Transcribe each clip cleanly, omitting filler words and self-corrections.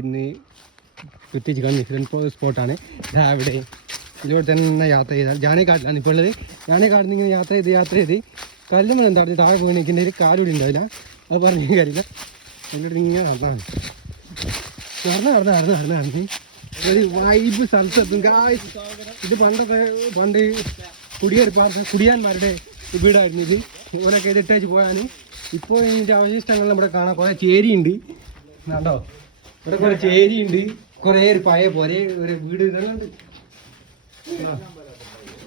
ഇന്ന് പ്രത്യേകിച്ച് കാണുന്ന സ്പോട്ടാണ് ഇവിടെ. ഇതിലൂടെ തന്നെ യാത്ര ചെയ്താൽ ജാനേക്കാട്ടിലാണ് ഇപ്പോൾ ഉള്ളത്. ജാനേക്കാട്ടിൽ നിന്ന് ഇങ്ങനെ യാത്ര ചെയ്ത് കല്ലുമല എന്താ താഴെ പോയി നിൽക്കുന്ന ഒരു കാലുകൂടി ഉണ്ടാവില്ല. അത് പറഞ്ഞ കാര്യമില്ല. അതിലൂടെ ഇങ്ങനെ നടന്ന് ഒരു വൈബ് സ്ഥലത്തെത്തും. ഇത് പണ്ട് കുടിയാന്മാരുടെ വീടായിരുന്നു ഇത്. ഇവരൊക്കെ ഇതിട്ടേച്ച് പോയാൽ ഇപ്പോൾ ഇതിൻ്റെ അവശിഷ്ടങ്ങൾ നമ്മുടെ കാണാൻ കുറേ ചേരിയുണ്ട്. കണ്ടോ, ഇവിടെ കുറേ ചേരിയുണ്ട്. കുറേ ഒരു പഴയ പോലെ ഒരു വീട് ഇതുണ്ട്.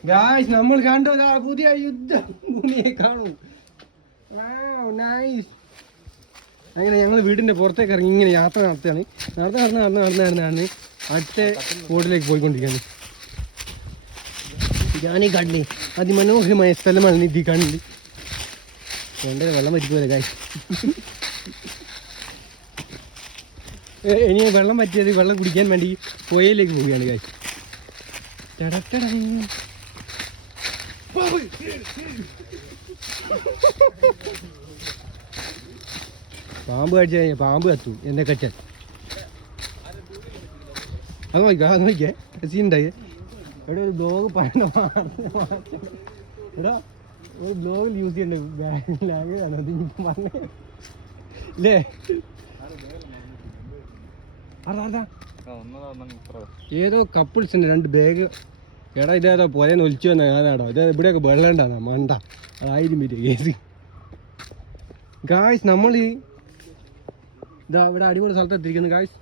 ഗായ്സ്, നമ്മൾ കണ്ടോ പുതിയ യുദ്ധഭൂമിയെ കാണും. നൈസ്. അങ്ങനെ ഞങ്ങൾ വീടിൻ്റെ പുറത്തേക്ക് ഇറങ്ങി ഇങ്ങനെ യാത്ര നടത്തുകയാണ്. നടന്ന് അടുത്ത സ്പോട്ടിലേക്ക് പോയിക്കൊണ്ടിരിക്കുകയാണ്. ജാനേക്കാട്ടിലെ അതിമനോഹരമായ സ്ഥലമാണ് ഇത് കണ്ടത്. തൊണ്ടയിൽ വെള്ളം പറ്റിപ്പോലെ ഗായ്സ്. ഇനി വെള്ളം പറ്റിയത് വെള്ളം കുടിക്കാൻ വേണ്ടി പുഴയിലേക്ക് പോവുകയാണ് ഗായ്സ്. പാമ്പ് കടിച്ചു കഴിഞ്ഞാൽ പാമ്പ് കത്തു എന്നെ കച്ചാൻ. അത് നോക്കിയേ സീനുണ്ടായി. എവിടെ ഒരു ബ്ലോഗ് എടാ ഒരു ബ്ലോഗിൽ യൂസ് ചെയ്യണ്ട ലാംഗ്വേജ് ആണ് അത് പറഞ്ഞേ ഇല്ലേ? ഏതോ കപ്പിൾസിൻ്റെ 2 ബാഗ്. എടാ ഇതേതോ പുരേന്ന് ഒലിച്ചു വന്ന ഞാനാടോ. ഇത് ഇവിടെയൊക്കെ വെള്ളം ഉണ്ടാകുന്ന മണ്ട. അതായിരുന്നു പറ്റിയ കേസ് ഗായ്സ്. നമ്മൾ ഇതാ ഇവിടെ അടിപൊളി സ്ഥലത്ത് എത്തിയിരിക്കുന്നു ഗായ്സ്.